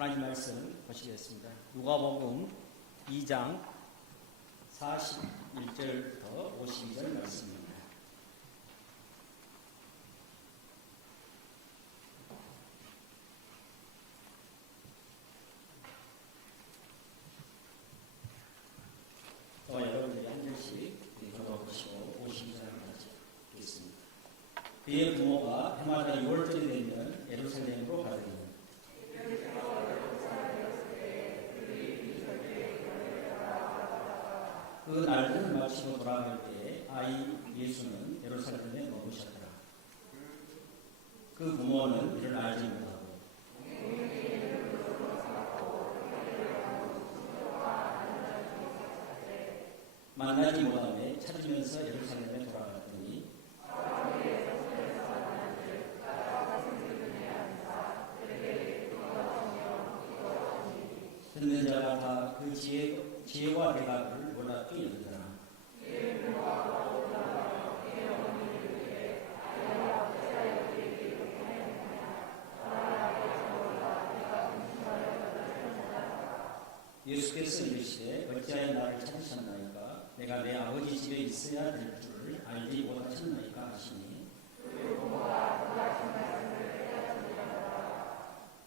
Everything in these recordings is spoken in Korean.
하나님 말씀 보시겠습니다. 누가복음 2장 41절부터 52절 말씀입니다. 저와 여러분들이 한 절씩 읽어보시고 52절까지 읽겠습니다. 그의 부모가 해마다 6월절이 되면 예루살렘으로 가더니 그 날들을 마치고 돌아갈 때에 아이 예수는 예루살렘에 머무셨더라. 그 부모는 이를 알지 못하고 만나지 못하며 찾으면서 예루살렘에 돌아갔더니 듣는 자가 다 그 지혜와 대답을 몰랐기 이르더라. 예수께서 이르시되 어찌하여 나를 찾으셨나이까? 내가 내 아버지 집에 있어야 될 줄을 알지 못하셨나이까 하시니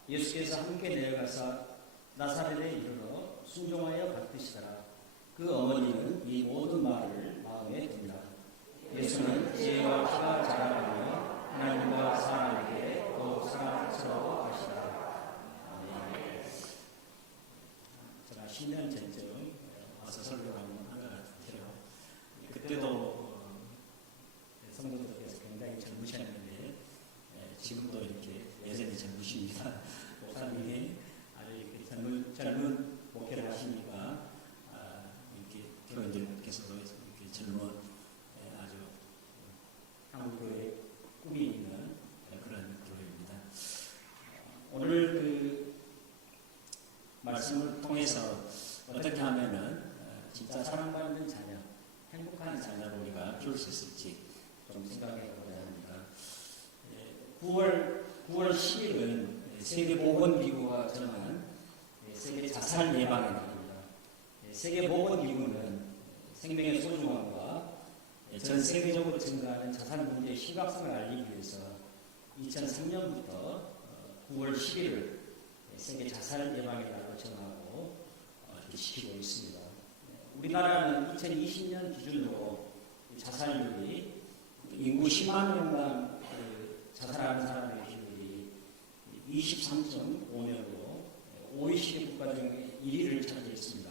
예수께서 함께 내려가사 나사렛에 이르러 순종하여 받으시더라. 그 어머니는 이 모든 말을 마음에 듭니다. 예수는 지혜와 키가 자라나며 하나님과 사람에게 더욱 사랑스러워 하시더라. 아멘. 제가 10년 전쯤 와서 설교를 한번 한 것 같아요. 그때도 성도들께서 굉장히 젊으셨는데 지금도 이렇게 여전히 젊으십니다. 목사님이 아주 이렇게 젊은 목회를 하시니까 이렇게 교인들께서도 이렇게 젊은 아주 한국교회의 꿈이 있는 그런 교회입니다. 오늘 그 말씀을 통해서 어떻게 하면은 진짜 사랑받는 자녀, 행복한 자녀를 우리가 키울 수 있을지 좀 생각해 보려고 합니다. 9월 10일은 세계보건기구가 정한 세계 자살 예방의 날입니다. 세계보건기구는 생명의 소중함과 전 세계적으로 증가하는 자살 문제의 심각성을 알리기 위해서 2003년부터 9월 10일을 세계 자살 예방의 날로 정하고 이렇게 지키고 있습니다. 우리나라는 2020년 기준으로 자살률이 인구 10만 명당 자살하는 사람의 비율이 23.5명으로 OECD 국가 중에 1위를 차지했습니다.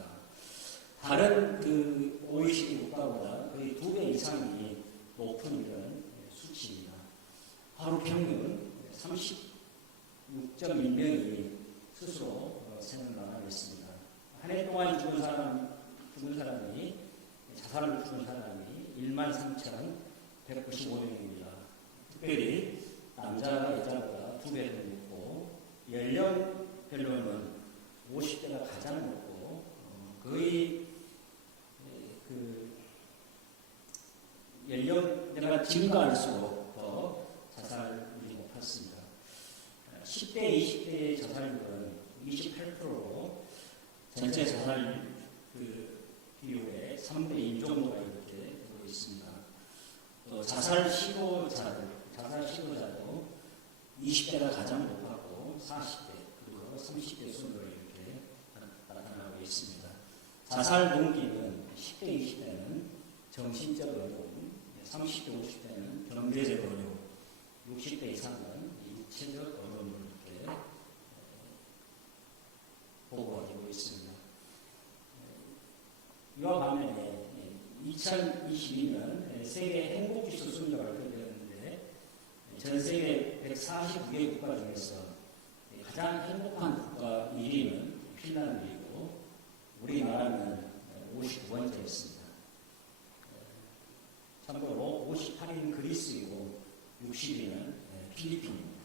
다른 그 OECD 국가보다 거의 2배 이상이 높은 이런 수치입니다. 하루 평균 36.1명이 스스로 생을 나가고 있습니다. 한 해 동안 죽은 사람이 자살을 죽은 사람이 13,195명입니다. 특별히 남자가 여자보다 2배 더 높고 연령별로는 50대가 가장 높고 거의 그 연령대가 증가할수록 더 자살률이 높았습니다. 10대, 20대의 자살률은 28%로 전체 자살 그 비율의 3대 1 정도가 이렇게 되고 있습니다. 또 자살 시도자도 20대가 가장 높았고 40대 그리고 30대 순으로 이렇게 나타나고 있습니다. 자살 동기는 10대, 20대는 정신적 어려움, 30대, 50대는 경제적 어려움, 60대 이상은 육체적 어려움을 이렇게 보고가 되고 있습니다. 이와 반면에 2022년 세계 행복지수 순위가 발표되었는데 전 세계 149개 국가 중에서 가장 행복한 국가 1위는 핀란드이고 우리나라는 59번째였습니다. 참고로 58위는 그리스이고 60위는 필리핀입니다.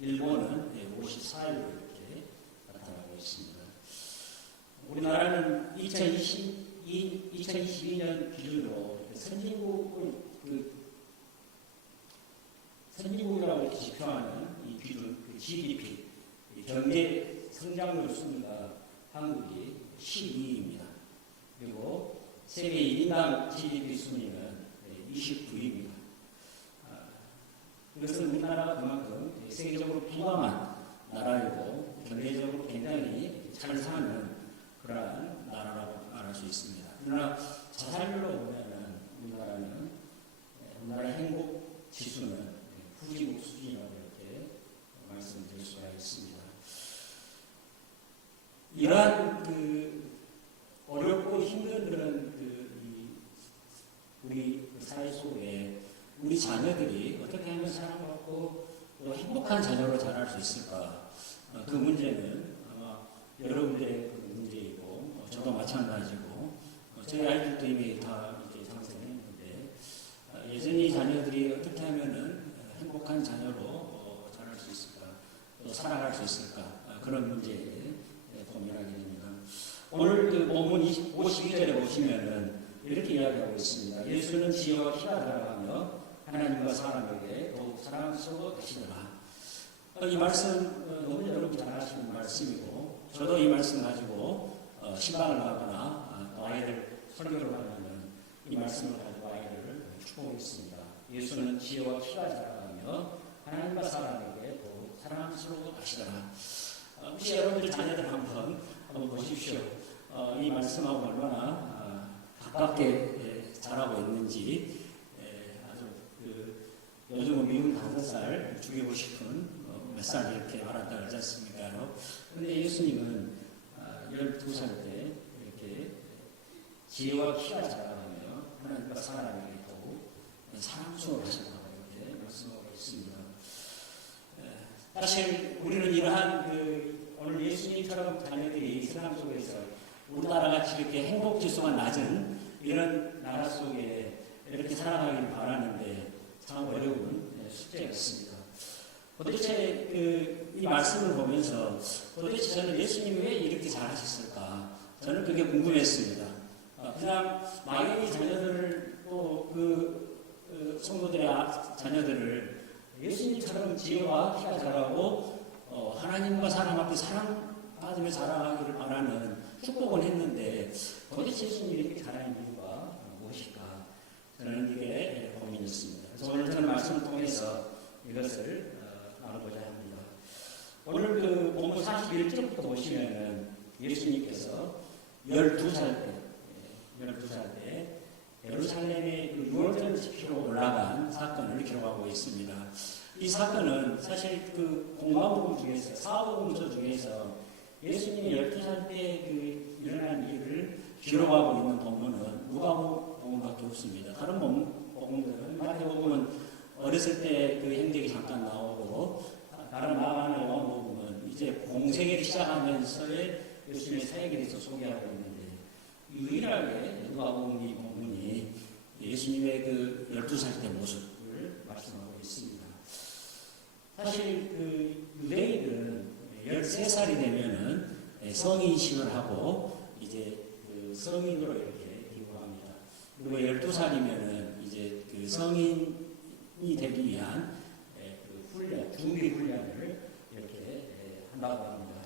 일본은 54위로 이렇게 나타나고 있습니다. 우리나라는 2022년 기준으로 선진국이라고 지표하는 이 기준 GDP 경제 성장률 순위가 한국이 12위입니다. 그리고 세계 1인당 GDP 순위는 29위입니다. 이것은 우리나라가 그만큼 세계적으로 부강한 나라이고 경제적으로 굉장히 잘 사는 그러한 나라라고 말할 수 있습니다. 그러나 자살률로 보면은 우리나라 행복 지수는 후진국 수준이라고 이렇게 말씀드릴 수가 있습니다. 이러한 어렵고 힘든 그런 우리 사회 속에 우리 자녀들이 어떻게 하면 사랑받고 또 행복한 자녀로 자랄 수 있을까? 그 문제는 아마 여러분들의 그 문제이고 저도 마찬가지고 저희 아이들도 이미 다 이제 장성했는데 여전히 자녀들이 어떻게 하면은 행복한 자녀로 자랄 수 있을까? 또 살아갈 수 있을까? 그런 문제에 고민하게 됩니다. 오늘 그 본문 52절에 보시면은 이렇게 이야기하고 있습니다. 예수는 지혜와 키가 자라가며 하나님과 사람에게 더욱 사랑스러워 하시더라. 이 말씀 너무 여러분 잘 아시는 말씀이고 저도 이 말씀 가지고 신방을 가거나 아이들 설교를 하면 이 말씀을 가지고 아이들을 축복했습니다. 예수는 지혜와 키가 자라가며 하나님과 사람에게 더욱 사랑스러워 하시더라. 혹시 여러분들 자녀들 한번 보십시오. 이 말씀하고 얼마나 가깝게 자라고 있는지 아주 요즘은 미운 5살 죽이고 싶은 몇 살 이렇게 말한다 그러지 않습니까? 그런데 예수님은 12살 때 이렇게 지혜와 키가 자라가며 하나님과 사람에게 더욱 사랑스러워 하신다고 이렇게 말씀하고 있습니다. 사실 우리는 이러한 오늘 예수님처럼 자녀들이 세상 속에서 우리나라같이 이렇게 행복 지수가 낮은 이런 나라 속에 이렇게 살아가길 바라는데 참 어려운 숙제였습니다. 도대체 이 말씀을 보면서 도대체 저는 예수님이 왜 이렇게 잘하셨을까? 저는 그게 궁금했습니다. 그냥 마귀의 자녀들을 또 성도들의 자녀들을 예수님처럼 지혜와 키가 자라고 하나님과 사람 앞에 사랑받으며 자라가기를 바라는 축복을 했는데 도대체 예수님이 이렇게 잘하는 이유가 무엇일까? 저는 이게 고민이었습니다. 그래서 오늘 저는 말씀을 통해서 이것을 나누고자 합니다. 오늘 본문 41절부터 보시면은 예수님께서 12살 때 예루살렘에 유월절 지키러 올라간 사건을 기록하고 있습니다. 이 사건은 사실 공마복음 중에서 사복음서 중에서 예수님이 12살 때 일어난 일을 기록하고 있는 본문은 누가복음밖에 없습니다. 다른 복음들은 마태복음은 어렸을 때 행적이 잠깐 나오고 다른 마가나 요한복음은 이제 공생애를 시작하면서의 예수님의 사역에 대해서 소개하고 있는데 유일하게 누가복음 이 본문이 예수님의 12살 때 모습을 말씀하고 있습니다. 사실 유대인들은 13살이 되면은 성인식을 하고 이제 성인으로 이렇게 기부합니다. 그리고 12살이면은 이제 성인이 되기 위한 훈련, 준비 훈련을 이렇게 한다고 합니다.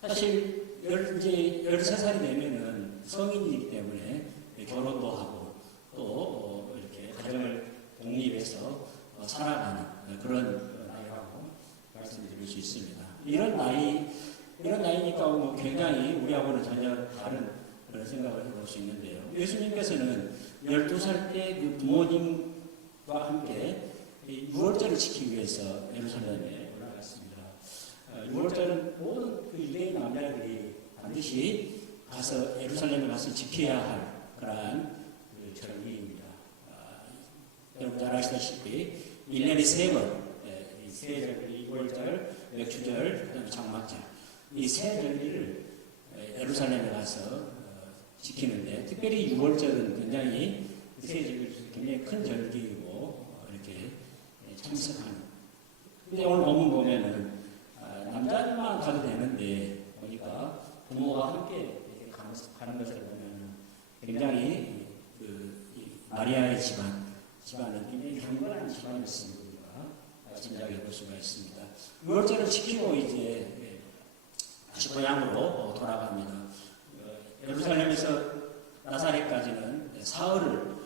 사실 이제 13살이 되면은 성인이기 때문에 결혼도 하고 또 이렇게 가정을 독립해서 살아가는 그런 나이라고 말씀드릴 수 있습니다. 이런 나이니까 굉장히 우리하고는 전혀 다른 그런 생각을 해볼 수 있는데요. 예수님께서는 12살 때 부모님과 함께 유월절을 지키기 위해서 예루살렘에 올라갔습니다. 유월절은 모든 유대인 남자들이 반드시 가서 예루살렘에 가서 지켜야 할 그러한 절기입니다. 여러분 잘 아시다시피 1년에 3번 세 절기, 유월절, 맥주절, 그다음에 장막절 이 세 절기를 예루살렘에 가서 지키는데 특별히 유월절은 굉장히 세 절기 중에서 굉장히 큰 절기이고 이렇게 참석하는. 근데 오늘 본문 보면은 남자들만 가도 되는데 보니까 부모가 함께 이렇게 가는 것을 보면은 굉장히 마리아의 집안은 굉장히 경건한 집안이었습니다. 짐작해 볼 수가 있습니다. 유월절을 지키고 이제 다시 고향으로 돌아갑니다. 예루살렘에서 나사렛까지는 사흘을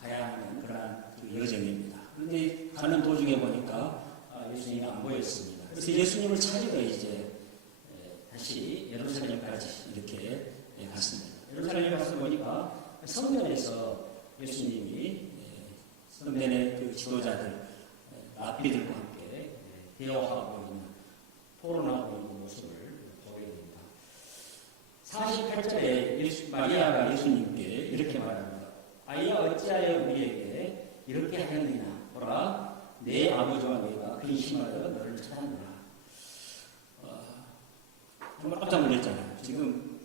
가야 하는 그러한 그 여정입니다. 그런데 가는 도중에 보니까 예수님이 안 보였습니다. 그래서 예수님을 찾으러 이제 다시 예루살렘까지 이렇게 갔습니다. 예루살렘에 가서 보니까 성전에서 예수님이 성전의 그 지도자들, 랍비들과 함께 대화하고 있는, 토론하고 있는 모습을 보게 됩니다. 48절에 마리아가 예수님께 이렇게 말합니다. 아이야 어찌하여 우리에게 이렇게 하였느냐. 보라, 내 아버지와 내가 근심하여 너를 찾았노라. 정말 깜짝 놀랐잖아요. 지금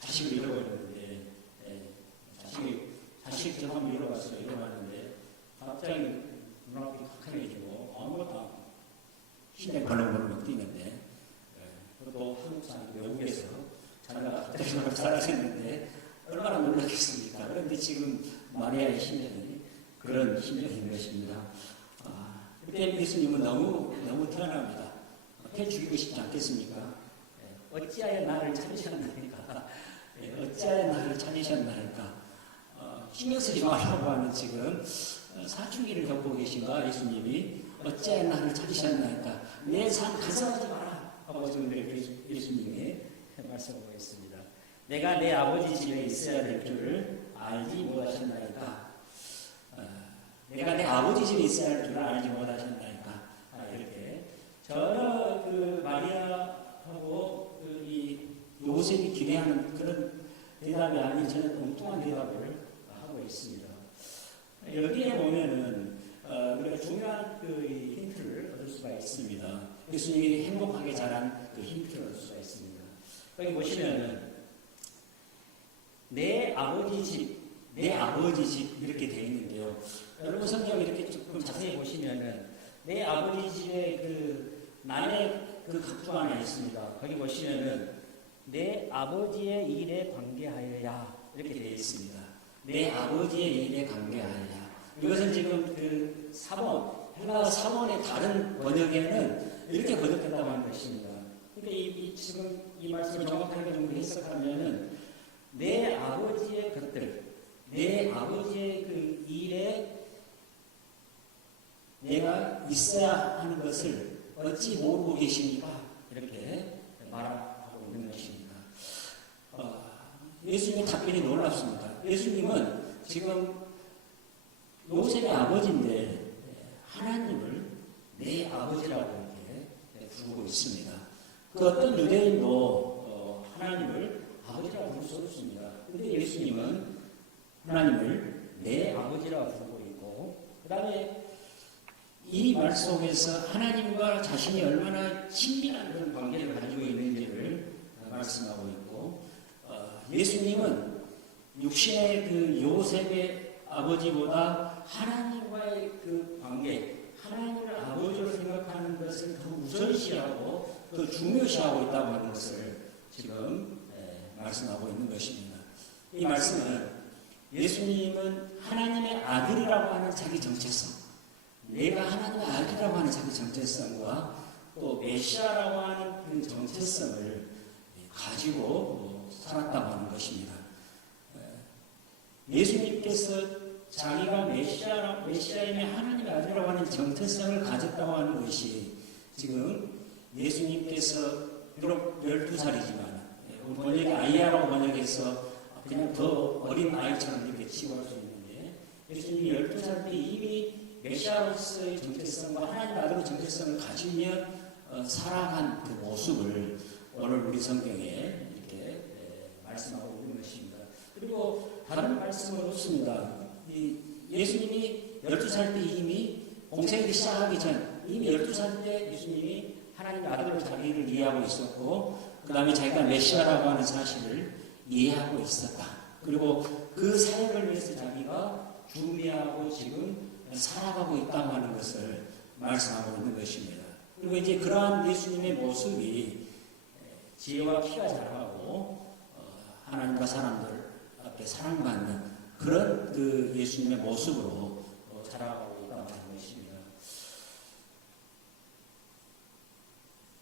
자식을 잃어버렸는데, 자식 좀 한번 잃어봤어요. 잃어봤는데, 갑자기 눈앞이 캄캄해지고, 아무것도 힘에 벌렁벌렁 뛰는데, 그리고 한국 사람, 외국에서 자기가 갑자기 사라졌는데, 얼마나 놀랐겠습니까? 그런데 지금 마리아의 심정이 그런 심정인 것입니다. 그때 예수님은 너무 태어납니다. 해 죽이고 싶지 않겠습니까? 어찌하여 나를 찾으셨나이까? 어찌하여 나를 찾으셨나이까? 신경 쓰지 말라고 하는 지금 사춘기를 겪고 계신가 예수님이 어찌하여 나를 찾으셨나이까? 내 삶 가져가지 마라 하고 지금 예수님이 말씀하고 있습니다. 내가 내 아버지 집에 있어야 될 줄을 알지 못하셨나이까? 내가 내 아버지 집에 있어야 할 줄을 알지 못하셨나이까? 이렇게 저는 그 마리아하고 이 요셉이 기대하는 그런 대답이 아닌 저는 엉뚱한 대답을 하고 있습니다. 여기에 보면은 우리가 중요한 그 힌트를 얻을 수가 있습니다. 예수님이 행복하게 자란 그 힌트를 얻을 수가 있습니다. 여기 보시면은 내 아버지 집 이렇게 되어 있는데요. 여러분 성경 이렇게 조금 자세히 보시면은 내 아버지 집에 그 남의 그 각주가 하나 있습니다. 거기 보시면은 내 아버지의 일에 관계하여야 이렇게 되어 있습니다. 내 아버지의 일에 관계하여야. 이것은 지금 그 사본, 헬라어 사본의 다른 번역에는 이렇게 번역했다고 하는 것입니다. 그러니까 지금 이 말씀을 정확하게 좀 해석하면은 내 아버지의 것들, 내 아버지의 그 일에 내가 있어야 하는 것을 어찌 모르고 계십니까? 이렇게 말하고 있는 것입니다. 예수님의 답변이 놀랍습니다. 예수님은 지금 요셉의 아버지인데 하나님을 내 아버지라고 이렇게 부르고 있습니다. 그 어떤 유대인도 하나님을 아버지라고 부를 수 없습니다. 그런데 예수님은 하나님을 내 아버지라고 부르고 있고, 그 다음에 이 말 속에서 하나님과 자신이 얼마나 친밀한 그런 관계를 가지고 있는지를 말씀하고 있고, 예수님은 육신의 그 요셉의 아버지보다 하나님과의 그 관계, 하나님을 아버지로 생각하는 것을 더 우선시하고 더 중요시하고 있다고 하는 것을 지금 말씀하고 있는 것입니다. 이 말씀은 예수님은 하나님의 아들이라고 하는 자기 정체성, 내가 하나님의 아들이라고 하는 자기 정체성과 또 메시아라고 하는 그 정체성을 가지고 살았다고 하는 것입니다. 예수님께서 자기가 메시아임의 하나님의 아들이라고 하는 정체성을 가졌다고 하는 것이 지금 예수님께서 비록 12살이지만 번역이 아이야라고 번역해서 그냥 더 어린 아이처럼 이렇게 치부할 수 있는데, 예수님이 12살 때 이미 메시아로서의 정체성과 하나님 아들의 정체성을 가지며 살아간 그 모습을 오늘 우리 성경에 이렇게 말씀하고 있는 것입니다. 그리고 다른 말씀은 없습니다. 예수님이 12살 때 이미 공생을 시작하기 전, 이미 12살 때 예수님이 하나님 아들로 자기를 이해하고 있었고, 그 다음에 자기가 메시아라고 하는 사실을 이해하고 있었다. 그리고 그 사역을 위해서 자기가 준비하고 지금 살아가고 있다고 하는 것을 말씀하고 있는 것입니다. 그리고 이제 그러한 예수님의 모습이 지혜와 키가 자라고 하나님과 사람들 앞에 사랑받는 그런 그 예수님의 모습으로 자라가고 있다고 하는 것입니다.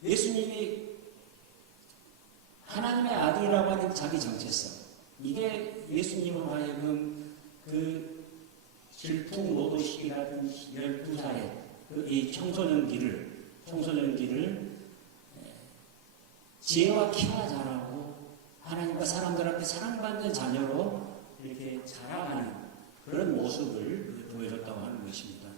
예수님이 하나님의 아들이라고 하는 자기 정체성, 이게 예수님으로 하여금 그 질풍노도식이라는 12살의 이 청소년기를 지혜와 키와 자라고 하나님과 사람들 앞에 사랑받는 자녀로 이렇게 자라가는 그런 모습을 보여줬다고 하는 것입니다.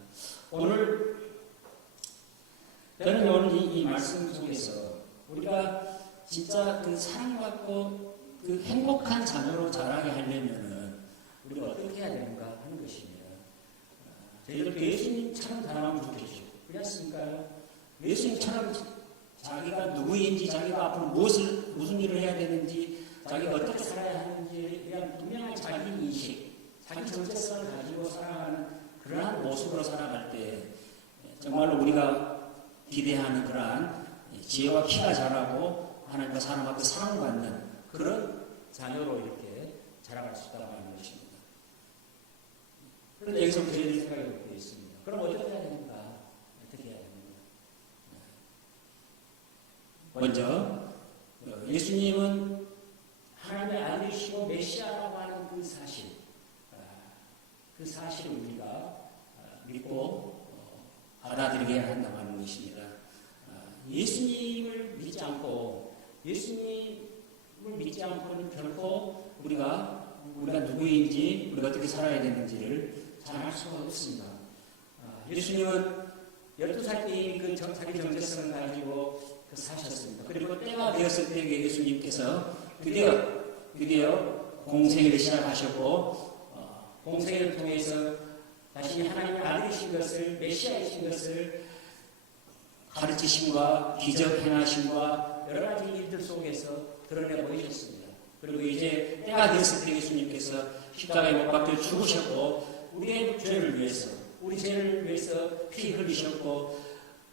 저는 오늘 이 말씀 속에서 우리가 진짜 그 사랑받고 그 행복한 자녀로 자라게 하려면은 우리가 어떻게 해야 되는가 하는 것입니다. 저희들도 예수님처럼 자라면 좋겠죠. 그렇지 않습니까? 예수님처럼 자기가 누구인지, 자기가 앞으로 무슨 일을 해야 되는지, 자기가 어떻게 살아야 하는지에 대한 분명한 자기 인식, 자기 정체성을 가지고 살아가는 그러한 모습으로 살아갈 때 정말로 우리가 기대하는 그러한 지혜와 키가 자라고 하나님과 사람 앞에 사랑받는 그런 자녀로 이렇게 자라갈 수 있다고 하는 것입니다. 그런데 여기서부터 저희들이 생각해 볼 게 있습니다. 그럼 어떻게 해야 되는가? 어떻게 해야 되는가? 먼저 예수님은 하나님의 아들이시고 메시아라고 하는 그 사실을 우리가 믿고 받아들이게 한다고 하는 것입니다. 예수님을 믿지 않고는 결코 우리가 누구인지, 우리가 어떻게 살아야 되는지를 잘 알 수가 없습니다. 예수님은 12살 때 자기 정체성을 가지고 사셨습니다. 그리고 때가 되었을 때 예수님께서 드디어 공생애를 시작하셨고, 공생애를 통해서 자신이 하나님의 아들이신 것을, 메시아이신 것을 가르치심과 기적 행하심과 여러 가지 일들 속에서 드러내 보이셨습니다. 그리고 이제 때가 되었을 때 예수님께서 십자가에 못 박혀 죽으셨고, 우리의 죄를 위해서, 우리 죄를 위해서 피 흘리셨고,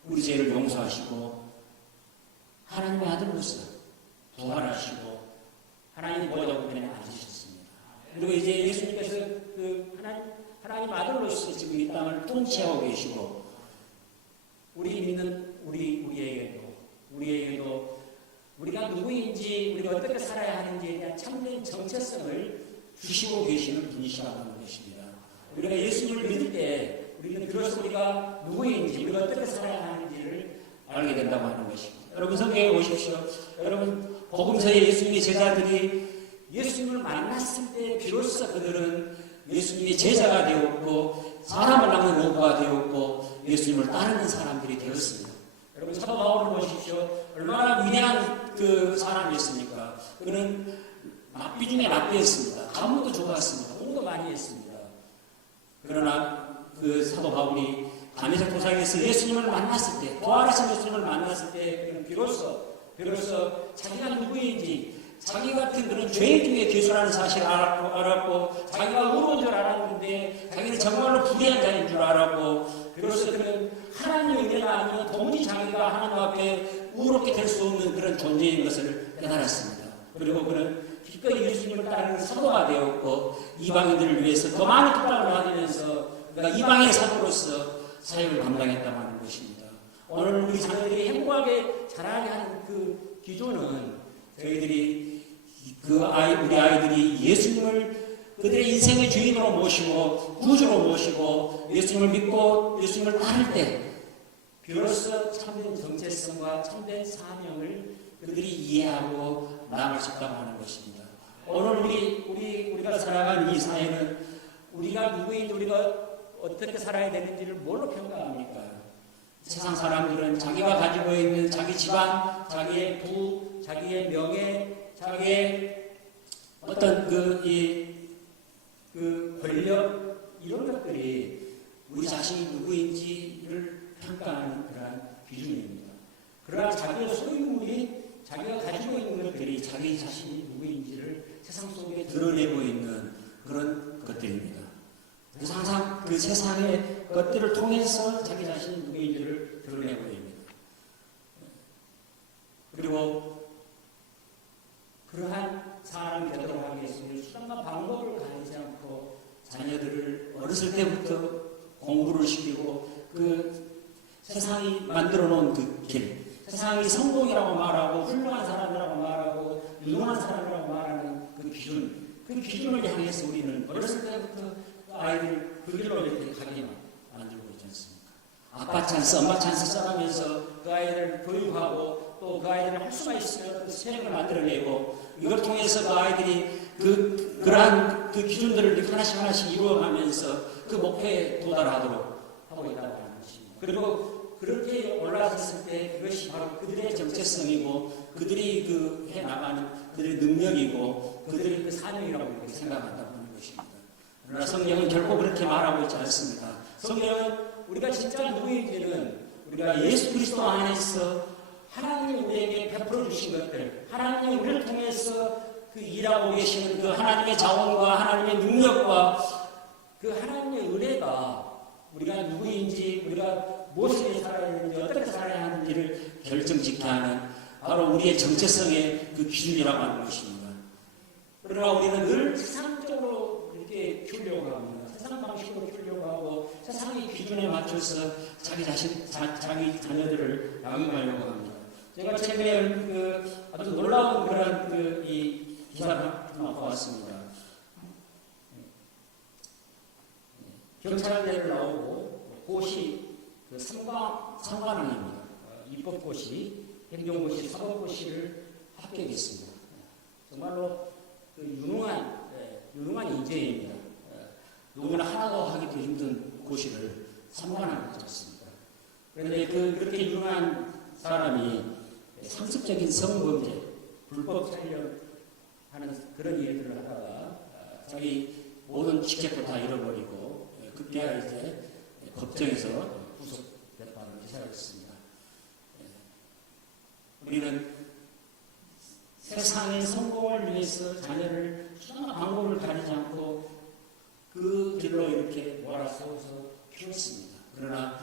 우리 죄를 용서하시고, 하나님의 아들로서 부활하시고, 하나님 보좌우편에 앉으셨습니다. 그리고 이제 예수님께서 하나님 아들로서 지금 이 땅을 통치하고 계시고, 우리 믿는 우리에게도 우리가 누구인지, 우리가 어떻게 살아야 하는지에 대한 참된 정체성을 주시고 계시는 분이시라고 하는 것입니다. 우리가 예수님을 믿을 때 우리는 비로소 우리가 누구인지, 우리가 어떻게 살아야 하는지를 알게 된다고 하는 것입니다. 여러분 성경에 오십시오. 여러분 복음서에 예수님의 제자들이 예수님을 만났을 때 비로소 그들은 예수님의 제자가 되었고, 사람을 낚는 노부가 되었고, 예수님을 따르는 사람들이 되었습니다. 여러분 사도 바울을 보십시오. 얼마나 위대한 그 사람이었습니까? 그는 랍비 중에 랍비였습니다. 가문도 좋았습니다. 공도 많이 했습니다. 그러나 그 사도 바울이 다메섹 도상에서 예수님을 만났을 때, 부활하신 예수님을 만났을 때 그는 비로소 자기가 누구인지, 자기 같은 그런 죄 중에 개수라는 사실을 알았고, 자기가 의로운 줄 알았는데 자기는 정말로 불의한 자인 줄 알았고, 비로소 그는 하나님의 은혜가 아니면 도무지 자기가 하나님 앞에 의롭게 될 수 없는 그런 존재인 것을 깨달았습니다. 그리고 그는 기꺼이 예수님을 따르는 사도가 되었고, 이방인들을 위해서 더 많은 특권을 받으면서 그가 이방인의 사도로서 사역을 감당했다고 하는 것입니다. 오늘 우리 자녀들이 행복하게 자라게 하는 그 기조는 저희들이 우리 아이들이 예수님을 그들의 인생의 주인으로 모시고 구주로 모시고 예수님을 믿고 예수님을 따를 때 비로소 참된 정체성과 참된 사명을 그들이 이해하고 나아갈 수 있다고 하는 것입니다. 오늘 우리가 살아가는 이 사회는 우리가 누구인지, 우리가 어떻게 살아야 되는지를 뭘로 평가합니까? 세상 사람들은 자기가 가지고 있는 자기 집안, 자기의 부, 자기의 명예, 자기의 어떤 권력, 이런 것들이 우리 자신이 누구인지를 평가하는 그러한 기준입니다. 그러나 자기의 소유물이, 자기가 가지고 있는 것들이 자기 자신이 누구인지를 세상 속에 드러내고 있는 그런 것들입니다. 그래서 항상 그 세상의 것들을 통해서 자기 자신이 누구인지를 드러내고 있습니다. 그리고 그러한 사람이 되도록 하기 위해서 수단과 방법을 가리지 않고 자녀들을 어렸을 때부터 공부를 시키고 그 세상이 만들어 놓은 그 길, 세상이 성공이라고 말하고 훌륭한 사람이라고 말하고 유능한 사람이라고 말하는 그 기준을 향해서 우리는 어렸을 때부터 아이들 그 길로 이렇게 가게 만들고 있지 않습니까? 아빠 찬스, 엄마 찬스 써가면서 그 아이를 교육하고 또 그 아이들이 할 수가 있으면 세력을 만들어내고 이걸 통해서 그 아이들이 그러한 그 기준들을 이렇게 하나씩 이루어가면서 그 목표에 도달하도록 하고 있다고 하는 것입니다. 그리고 그렇게 올라섰을 때 그것이 바로 그들의 정체성이고 그들이 그 해나가는 그들의 능력이고 그들의 그 사명이라고 이렇게 생각한다고 하는 것입니다. 그러나 성경은 결코 그렇게 말하고 있지 않습니다. 성경은 우리가 진짜 누구인지는 우리가 예수 그리스도 안에서 하나님이 우리에게 베풀어 주신 것들, 하나님이 우리를 통해서 그 일하고 계시는 그 하나님의 자원과 하나님의 능력과 그 하나님의 은혜가 우리가 누구인지, 우리가 무엇을 살아야 하는지, 어떻게 살아야 하는지를 결정짓게 하는 바로 우리의 정체성의 그 기준이라고 하는 것입니다. 그러나 우리는 늘 세상적으로 이렇게 키우려고 합니다. 세상 방식으로 키우려고 하고 세상의 기준에 맞춰서 자기 자녀들을 양육하려고 합니다. 제가 최근에 아주 놀라운 그런 이 기사를 하나 보았습니다. 경찰대를 나오고 고시 상관왕입니다. 입법고시, 행정고시, 사법고시를 합격했습니다. 정말로 유능한 인재입니다. 누구나 하나도 하기도 힘든 고시를 3관왕을 받았습니다. 그런데 그렇게 유능한 사람이 상습적인 성범죄, 불법 촬영하는 그런 일들을 하다가 자기 모든 직책도 다 잃어버리고 그때야 이제 법정에서 구속됐다는 기사를 했습니다. 우리는 세상의 성공을 위해서 자녀를 수많은 방법을 가리지 않고 그 길로 이렇게 몰아세워서 키웠습니다. 그러나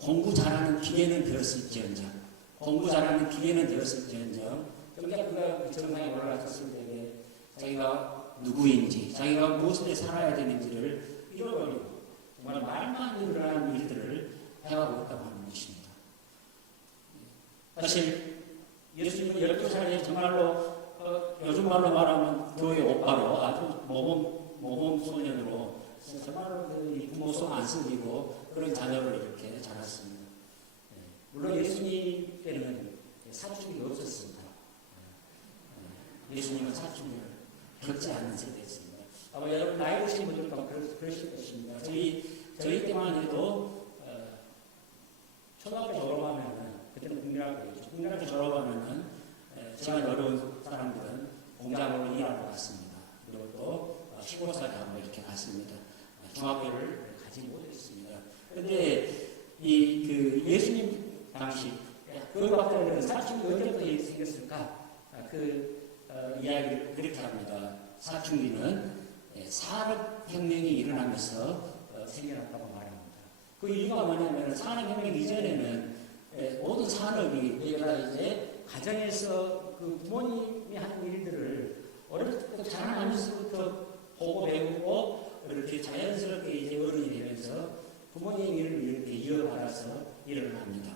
공부 잘하는 기회는 되었을지언정 그러니까 그가 정상에 올라갔을 때 자기가 누구인지, 자기가 무엇을 살아야 되는지를 잃어버리고 정말 말만 일어나는 일들을 해가고 있다고 하는 것입니다. 사실 예수님은 12살에 정말로 요즘 말로 말하면 교회 오빠로 아주 모범 소년으로 정말로 이 부모 속 안 쓰기고 그런 자녀를 이렇게 자랐습니다. 물론 예수님 때는 사춘기가 없었습니다. 예수님은 사춘기를 겪지 않는 세대였습니다. 아마 여러분 나이 드신 분들도 그러실 것입니다. 저희 때만 해도 초등학교 졸업하면은 그때는 국민학교 졸업하면은 제가 어려운 사람들은 공장으로 일하러 갔습니다. 그리고 또 시골살이 한번 이렇게 갔습니다. 중학교를 가지 못했습니다. 그런데 예수님 당시 그것밖에 사춘기 언제부터 생겼을까? 이야기를 그렇게 합니다. 사춘기는 산업혁명이 일어나면서 생겨났다고 말합니다. 그 이유가 뭐냐면 산업혁명 이전에는 모든 산업이 이제 가정에서 그 부모님이 하는 일들을 어릴 때부터 자라나면서부터 보고 배우고 이렇게 자연스럽게 이제 어른이 되면서 부모님 일을 이렇게 이어받아서 일을 합니다.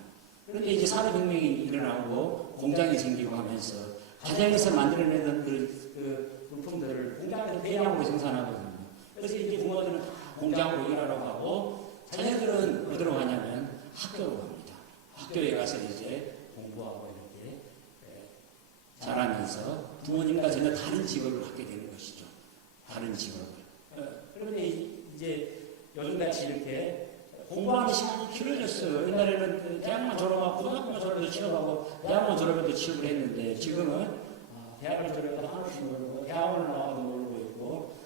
그런데 이제 산업혁명이 일어나고 공장이 생기고 하면서 가정에서 만들어내던 그 물품들을 공장에서 대량으로 생산하거든요. 그래서 이제 부모들은 공장으로 일하러 가고 자녀들은 어디로 가냐면 학교로 갑니다. 학교에 가서 이제 공부하고 이렇게 자라면서 부모님과 전혀 다른 직업을 갖게 되는 것이죠. 다른 직업을. 그런데 이제 요즘같이 이렇게 공부하는 시간이 길어졌어요. 옛날에는 대학만 졸업하고 고등학교만 졸업해도 취업하고 대학만 졸업해도 취업을 했는데 지금은 대학을 졸업해도 한없이 모르고 대학원을 나와도 모르고 있고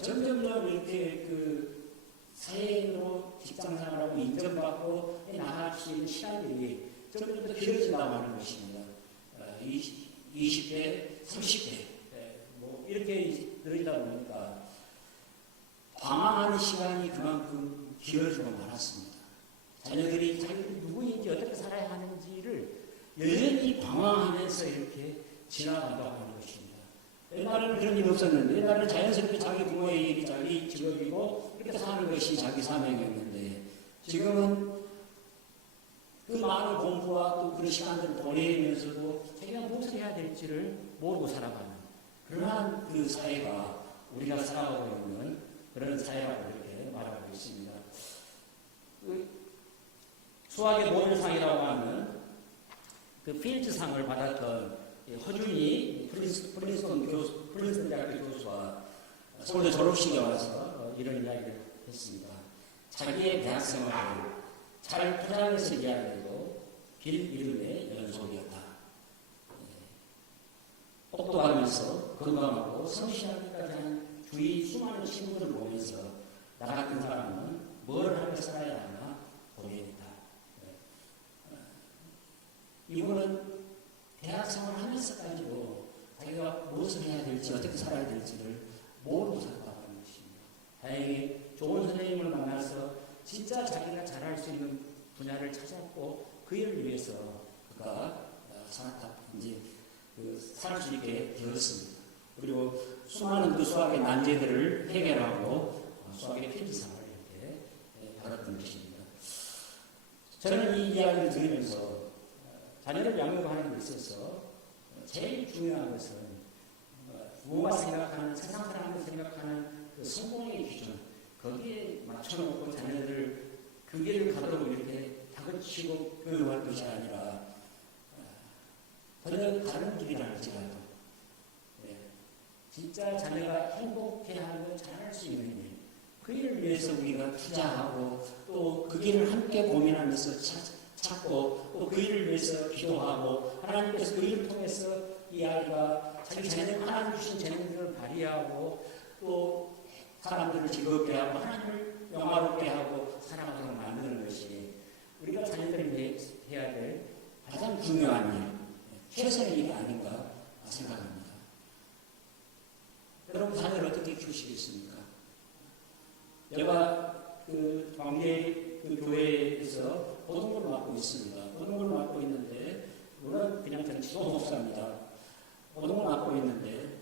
점점 이렇게 그 사회로 직장생활하고 인정받고 나갈 수 있는 시간들이 점점 더 길어진다고 하는 것입니다. 20대, 30대 이렇게 늘어지다 보니까 방황하는 시간이 그만큼 길어지고 많았습니다. 자녀들이 자기들이 누구인지 어떻게 살아야 하는지를 여전히 방황하면서 이렇게 지나간다고 하는 것입니다. 옛날에는 그런 일이 없었는데 옛날에는 자연스럽게 자기 부모의 일이 자기 직업이고 이렇게 사는 것이 자기 사명이었는데 지금은 그 많은 공부와 또 그런 시간들을 보내면서도 자기가 무엇을 해야 될지를 모르고 살아가는 그러한 그 사회가 우리가 살아가고 있는 그런 사회라고 이렇게 말하고 있습니다. 그 수학의 노벨상이라고 하는 그 필즈상을 받았던 허준이 프린스턴 대학교 교수와 서울대 졸업식에 와서 이런 이야기를 했습니다. 자기의 대학 생활을 잘 포장해서 이야기해도 길 잃음의 연속이었다. 똑똑하면서 건강하고 성실하기까지 한 주위 수많은 친구들을 보면서 나 같은 사람은 뭘 하며 살아야 하나 고민했다. 이분은 대학 생활을 하면서까지도 자기가 무엇을 해야 될지 어떻게 살아야 될지를 모르고 살아가는 것입니다. 다행히 좋은 선생님을 만나서 진짜 자기가 잘할 수 있는 분야를 찾았고 그 일을 위해서 그가 살 수 있게 되었습니다. 그리고 수많은 그 수학의 난제들을 해결하고 수학의 필드상을 이렇게 받았던 것입니다. 저는 이 이야기를 들으면서 자녀를 양육하는 데 있어서 제일 중요한 것은 부모가 생각하는 세상 사람을 생각하는 그 성공의 기준 거기에 맞춰놓고 자녀들 그 길을 가도록 이렇게 다그치고 교육할 것이 아니라 전혀 다른 길이라 할지라도 진짜 자녀가 행복해하고 잘할 수 있는 일, 그 일을 위해서 우리가 투자하고 또 그 길을 함께 고민하면서 찾고 또 그 일을 위해서 기도하고 하나님께서 그 일을 통해서 이 아이가 자기 재능, 하나님 주신 재능들을 발휘하고 또 사람들을 즐겁게 하고 하나님을 영화롭게 하고 살아가도록 만드는 것이 우리가 자녀들이 해야 될 가장 중요한 일, 최선의 일이 아닌가 생각합니다. 여러분 자녀를 어떻게 키우시겠습니까? 제가 그 광계 그 교회에서 고등부를 맡고 있습니다. 고등부를 맡고 있는데 물론 그냥 저는 지도 목사입니다. 고등부를 맡고 있는데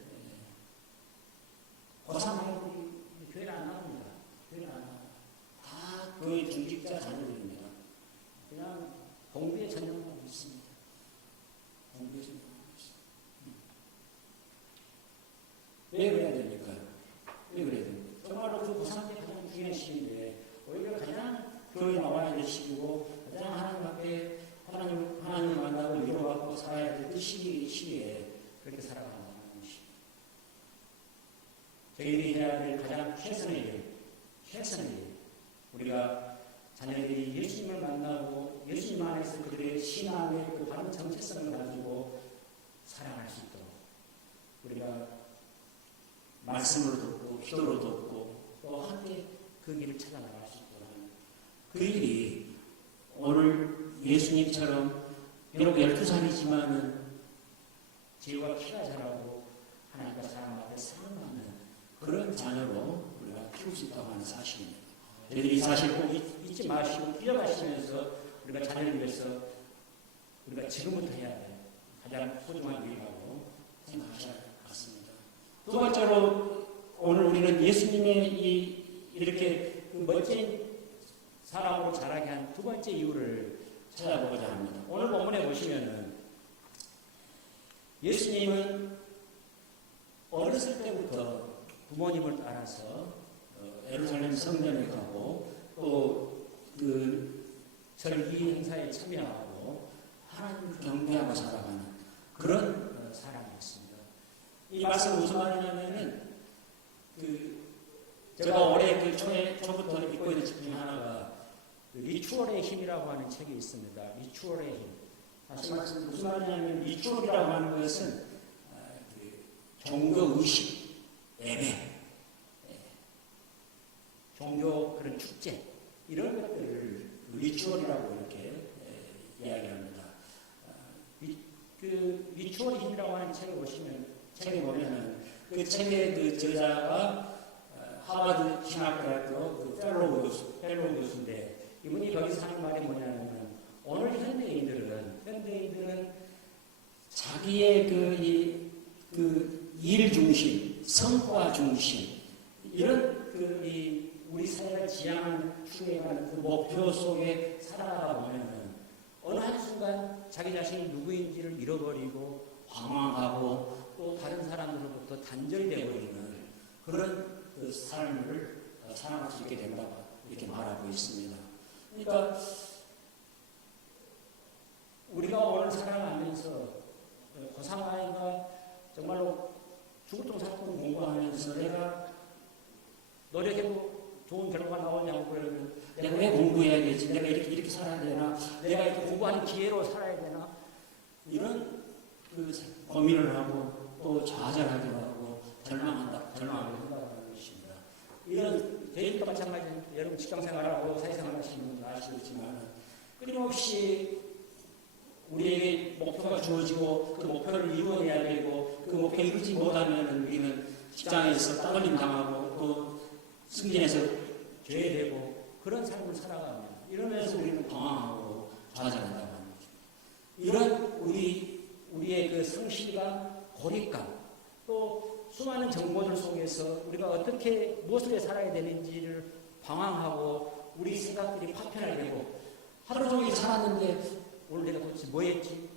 고3 교회를 안 나옵니다. 교회를 안 나와요. 다 교회 중직자 자녀들입니다. 그냥 공부에 전념하고 있습니다. 공부에 전념하고 있습니다. 왜 그래야 됩니까? 왜 그래야 됩니까? 정말로 그 고3 때 가장 중요한 시기인데 오히려 가장 교회에 나와야 될 시기고 가장 하나님 앞에 하나님을 만나고 위로받고 살아야 될 그 시기에 그렇게 살아가는 것입니다. 저희들이 해야 될 가장 최선의 일, 우리가 자녀들이 예수님을 만나고 예수님 안에서 그들의 신앙의 그 바른 정체성을 가지고 살아갈 수 있도록 우리가 말씀으로 돕고 기도로 돕고 또 함께 그 길을 찾아나갈 수 있도록 하는 그 일이 오늘 예수님처럼 비록 12살이지만은 지혜와 키가 자라고 하나님과 사람 앞에 사랑받는 그런 자녀로 우리가 키울 수 있다고 하는 사실입니다. 저희들이 사실 꼭 잊지 마시고 뛰어가시면서 우리가 자녀를 위해서 우리가 지금부터 해야 될 가장 소중한 일이라고 생각하셔야 할 것 같습니다. 두 번째로 오늘 우리는 예수님의 이렇게 그 멋진 사람으로 자라게 한 두 번째 이유를 찾아보고자 합니다. 오늘 본문에 보시면은 예수님은 어렸을 때부터 부모님을 따라서 예루살렘 성전에 가고 또 그 절기 행사에 참여하고 하나님을 경배하고 살아가는 그런 사람이었습니다. 이 말씀을 무슨 말이냐면은 제가 올해 그 초부터 읽고 있는 책 중에 하나가 리추얼의 힘이라고 하는 책이 있습니다. 리추얼의 힘. 다시 말해서 무슨 말이냐면 리추얼이라고 하는 것은 종교 의식, 예배, 종교 그런 축제 이런 것들을 리추얼이라고 이렇게 이야기합니다. 그 리추얼의 힘이라고 하는 책을 보시면 책에 보면은 그 책의 그 저자가 하버드 신학대학교 그 펠로우 교수인데 이분이 거기서 하는 말이 뭐냐면 오늘 현대인들은 자기의 그 일 중심, 성과 중심 이런 우리 사회가 지향하는 추구해가는 그 목표 속에 살아가다 보면은 어느 한순간 자기 자신이 누구인지를 잃어버리고 방황하고 또 다른 사람들로부터 단절되어 버리는 그런 그 삶을 살아갈 수 있게 된다고 이렇게 말하고 있습니다. 그러니까 우리가 오늘 살아가면서 고상아이가 정말로 죽을똥 살똥 공부하면서 내가 노력해도 좋은 결과가 나오냐고 그러면 내가 왜 공부해야겠지? 내가 이렇게 살아야 되나? 내가 이렇게 공부하는 기회로 살아야 되나? 이런 그 고민을 하고 또 좌절하기도 하고 절망하게 생각하는 것입니다. 이런 저희도 마찬가지 여러분 직장 생활하고 사회생활 하시는 분들 아시겠지만 끊임없이 우리에게 목표가 주어지고 그 목표를 이루어내야 되고 그 목표 이루지 못하면 우리는 직장에서 따돌림 당하고 또 승진해서 죄되고 그런 삶을 살아가면 이러면서 우리는 방황하고 좌절한다고 하는 거죠. 이런 우리의 그 성실과 고립감 또 수많은 정보들 속에서 우리가 어떻게 무엇을 살아야 되는지를 방황하고 우리 생각들이 파편화되고 되고 하루 종일 살았는데 오늘 내가 도대체 뭐 했지?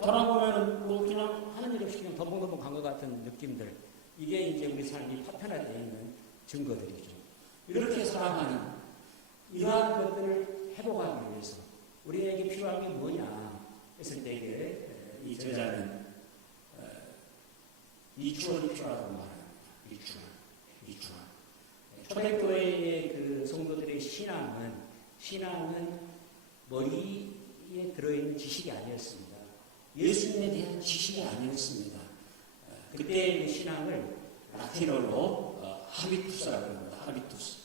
돌아보면 뭐 그냥 하는 일 없이 그냥 덤벙덤벙 간 것 같은 느낌들 이게 이제 우리 삶이 파편화되어 있는 증거들이죠. 이렇게 살아가는 이러한 것들을 회복하기 위해서 우리에게 필요한 게 뭐냐 했을 때에 이 저자는 리추얼이 필요하다고 말합니다. 리추얼. 초대교회의 그 성도들의 신앙은 머리에 들어있는 지식이 아니었습니다. 예수님에 대한 지식이 아니었습니다. 그때의 신앙을 라틴어로 하비투스라고 합니다. 하비투스.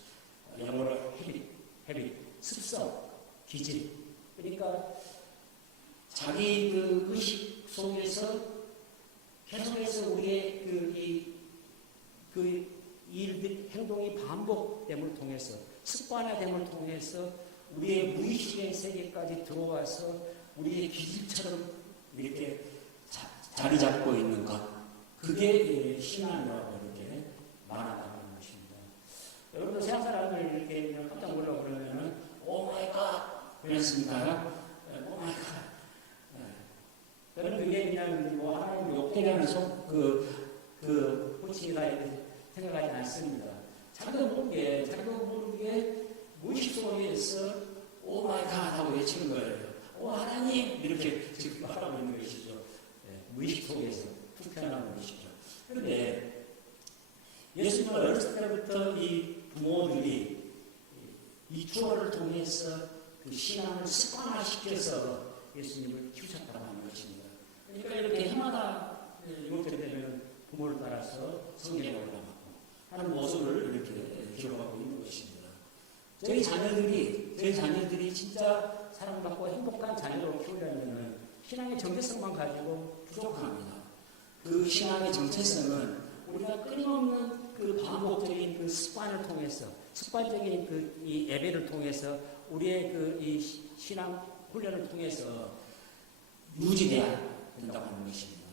영어로 헤빗, 습성, 기질. 그러니까 자기 그 의식 속에서 계속해서 우리의 그 일들, 행동이 반복됨을 통해서 습관화됨을 통해서 우리의 무의식의 세계까지 들어와서 우리의 기질처럼 이렇게 자리 잡고 있는 것. 그게 신앙이라고 이렇게 말한다는 것입니다. 여러분들 세상 사람을 이렇게 깜짝 놀라고 그러면은 오 마이 갓 그랬습니까? 오 마이 갓. 저는 그게 그냥 뭐 하나님 욕되는 그 호칭이다 이렇게 생각하지 않습니다. 자기도 모르게 무의식 속에서 오 마이 갓 하고 외치는 거예요. 오 하나님 이렇게 지금 하라고 있는 것이죠. 무의식 속에서 툭 튀어나오는 것이죠. 그런데 예수님은 어렸을 때부터 이 부모들이 이 추월을 통해서 그 신앙을 습관화시켜서 예수님을 키우셨다고 하는 것입니다. 그러니까 이렇게 해마다 6월절 되면 부모를 따라서 성경에 올라가고 하는 모습을 이렇게 기록하고 있는 것입니다. 저희 자녀들이 진짜 사랑받고 행복한 자녀로 키우려면 신앙의 정체성만 가지고 부족합니다. 그 신앙의 정체성은 우리가 끊임없는 그 반복적인 그 습관을 통해서 습관적인 그 이 예배를 통해서 우리의 그 이 신앙 훈련을 통해서 유지돼야 된다고 하는 것입니다.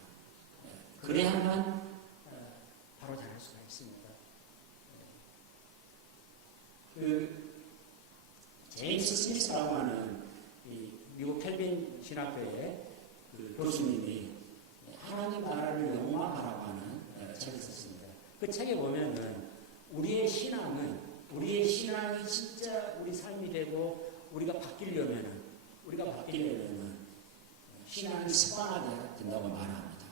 그래야만 바로 잘할 수가 있습니다. 그 제임스 스미스라고 하는 이 미국 켈빈 신학교의 그 교수님이 하나님 나라를 영화하라고 하는 책을 썼습니다. 그 책에 보면은 우리의 신앙이 진짜 우리 삶이 되고 우리가 바뀌려면은 신앙이 습관화되어야 된다고 말합니다.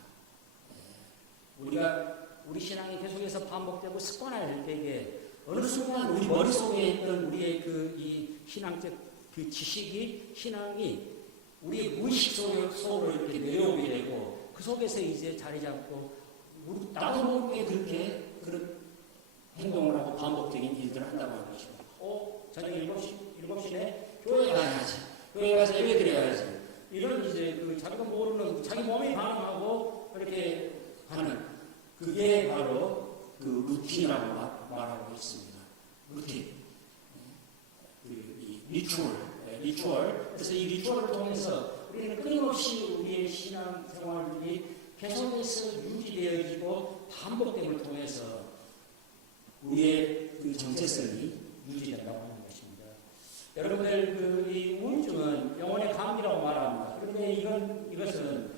우리 신앙이 계속해서 반복되고 습관화될 때에 어느 순간 우리 머릿속에 있던 우리의 이 신앙적 그 신앙이 우리의 무의식 속으로 이렇게 내려오게 되고 그 속에서 이제 자리 잡고 나도 모르게 그런 행동을 하고 반복적인 일들을 한다고 하는 것입니다. 저녁 7시네 교회 가야지. 교회 가서 예배 드려야지. 이런 이제 그 자기가 모르는 자기 몸이 반응하고 그렇게 하는 그게 바로 그 루틴이라고 말하고 있습니다. 루틴. 이 리추얼. 그래서 이 리추얼을 통해서 우리는 끊임없이 우리의 신앙 생활들이 계속해서 유지되어지고 반복됨을 통해서 우리의 그 정체성이 유지된다고 하는 것입니다. 여러분들 이 우울증은 영혼의 감기라고 말합니다. 그런데 이것은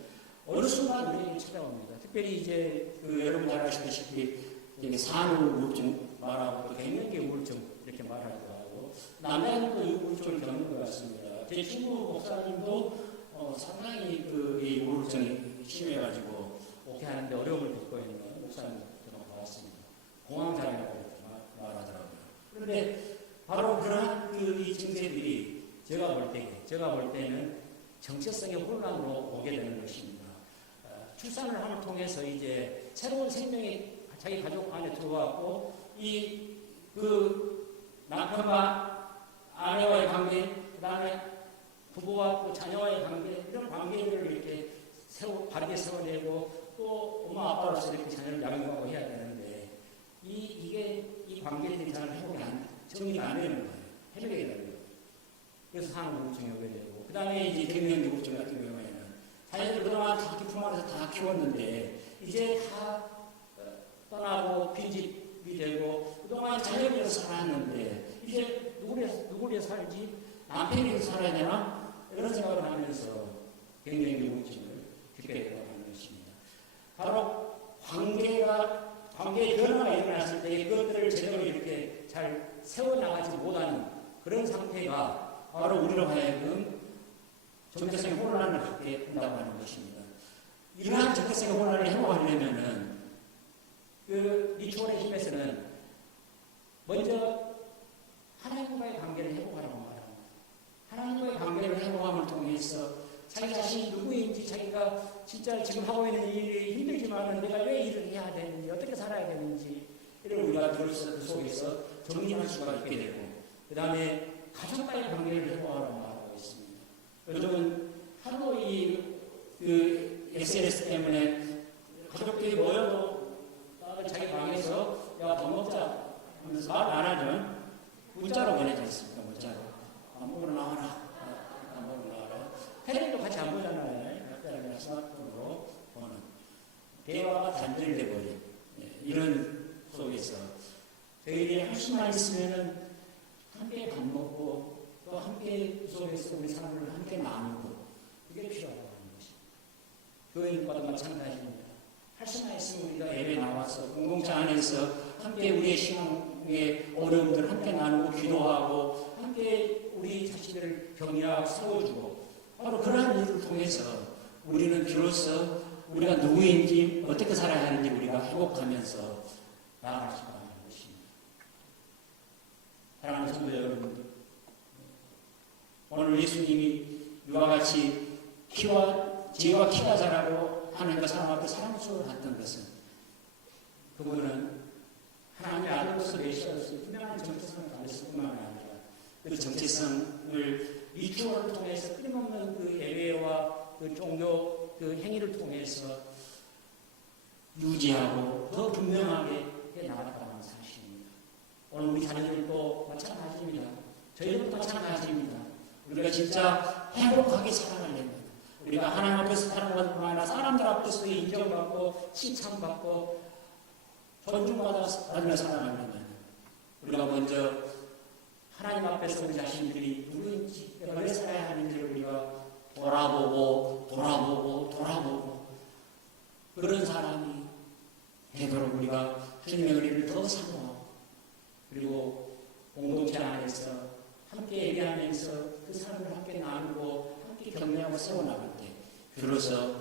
어느 순간 우리에게 찾아옵니다. 특별히 이제 여러분 잘 아시다시피 산후 우울증 말하고 또 갱년기 우울증 이렇게 말하기도 하고 남자들도 이 우울증을 겪는 것 같습니다. 제 친구 목사님도 상당히 이 우울증이 심해가지고 옥회하는데 어려움을 겪고 있는 목사님을 봤습니다. 공황장애라고 말하더라고요. 그런데 바로 그러한 이 증세들이 제가 볼 때는 정체성의 혼란으로 오게 되는 것입니다. 출산을 함을 통해서 이제 새로운 생명이 자기 가족 안에 들어왔고 남편과 아내와의 관계, 그 다음에 부부와 또 자녀와의 관계, 이런 관계를 이렇게 바르게 세워내고 또 엄마 아빠로서 이렇게 자녀를 양육하고 해야 되는데 이 관계들이 잘 정리가 안 되는 거예요. 해결이 되는 거예요. 그래서 산후우울증이 오게 되고 그 다음에 이제 갱년기 우울증 같은 경우에는 자녀들 그동안 자기 품 안에서 다 키웠는데 이제 다 떠나고 빈집이 되고 그동안 자녀들에서 살았는데 이제 누구를 위해 살지? 남편이 위해서 살아야 되나? 이런 생각을 하면서 갱년기 우울증을 겪게 되는 것입니다. 바로 관계의 변화가 일어났을 때 그것들을 제대로 이렇게 잘 세워나가지 못하는 그런 상태가 바로 우리로 하여금 정체성의 혼란을 갖게 된다고 하는 것입니다. 이러한 정체성의 혼란을 회복하려면은 리추얼의 힘에서는 먼저 하나님과의 관계를 회복하라고 말합니다. 하나님과의 관계를 회복함을 통해서 자기 자신이 누구인지 자기가 진짜 지금 하고 있는 일이 힘들지만 내가 왜 일을 해야 되는지 어떻게 살아야 되는지 이를 우리가 그 속에서 정리할 수가 있게 되고 그 다음에 가족과의 관계를 회복하라고 말하고 있습니다. 요즘은 하도 SNS 때문에 가족들이 모여도 다들 자기 방에서 야 밥 먹자 하면서 말 안 하죠. 문자로 보내지 않습니까? 문자로 안 먹으러 나와라. 텔레비도 같이 안 보잖아요. 스마트폰으로 보는 대화가 단절돼 버린 이런 속에서 저희들이 할 수만 있으면은 함께 밥 먹고 또 함께 그 속에서 우리 삶을 함께 나누고 그게 필요하다고 하는 것입니다. 교인과도 마찬가지입니다. 할 수만 있으면 우리가 예배 나와서 공동체 안에서 함께 우리의 신앙의 어려움들을 함께 나누고 기도하고 함께 우리 자신들을 격려하고 세워주고 바로 그러한 일을 통해서 우리는 비로소 우리가 누구인지 어떻게 살아야 하는지 우리가 회복하면서 나아갈 수가 있는 것입니다. 사랑하는 성도 여러분들, 오늘 예수님이 이와 같이 지혜와 키가 자라고 하나님과 사람 앞에 사랑스러워 했던 것은 그분은 하나님의 아들로서 메시아로서 분명한 정체성을 가졌을 뿐만 아니라 그 정체성을 리추얼을 통해서 끊임없는 그 예배와 그 종교 그 행위를 통해서 유지하고 더 분명하게 해 나갔다는 사실입니다. 오늘 우리 자녀들도 마찬가지입니다. 저희들도 마찬가지입니다. 우리가 진짜 행복하게 살아가려면 우리가 하나님 앞에서 사는 것뿐만 아니라 사람들 앞에서도 인정받고 칭찬받고 존중받으며 살아가려면 우리가 먼저 하나님 앞에서 우리 자신들이 누구인지 내가 왜 살아야 하는지를 우리가 돌아보고 그런 사람이 되도록 우리가 주님의 은혜를 더 사모하고 그리고 공동체 안에서 함께 예배하면서 그 삶을 함께 나누고 함께 격려하고 세워나갈 때 비로소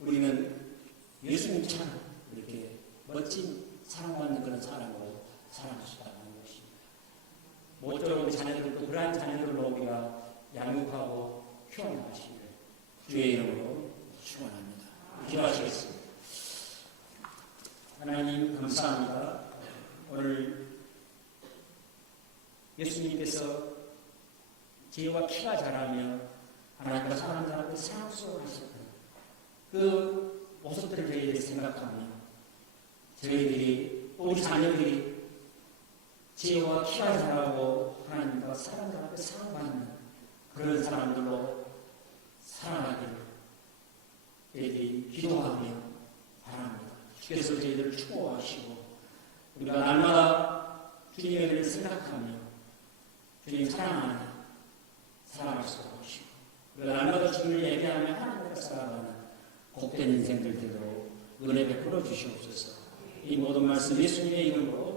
우리는 예수님처럼 이렇게 멋진 사랑받는 그런 사람으로 살아갈 수 있다는 것입니다. 모쪼록 우리 자녀들도 그러한 자녀들로 우리가 양육하고 키워나가시기를 주의 이름으로 축원합니다. 기도하시겠습니다. 하나님 감사합니다. 오늘 예수님께서 지혜와 키가 자라며 하나님과 사람들 앞에 사랑스러워하셨던 그 모습들을 저희들이 생각하며 저희들이 우리 자녀들이 지혜와 키가 자라고 하나님과 사람들 앞에 사랑받는 그런 사람들로 살아가기를 저희들이 기도하며 바랍니다. 주께서 저희들을 축복하시고 우리가 날마다 주님의 은혜를 생각하며 주님 사랑할 수 없으시고 우리가 날마다 주님을 예배하며 하나님과 살아가는 복된 인생들 되도록 은혜 베풀어 주시옵소서. 이 모든 말씀 예수님의 이름으로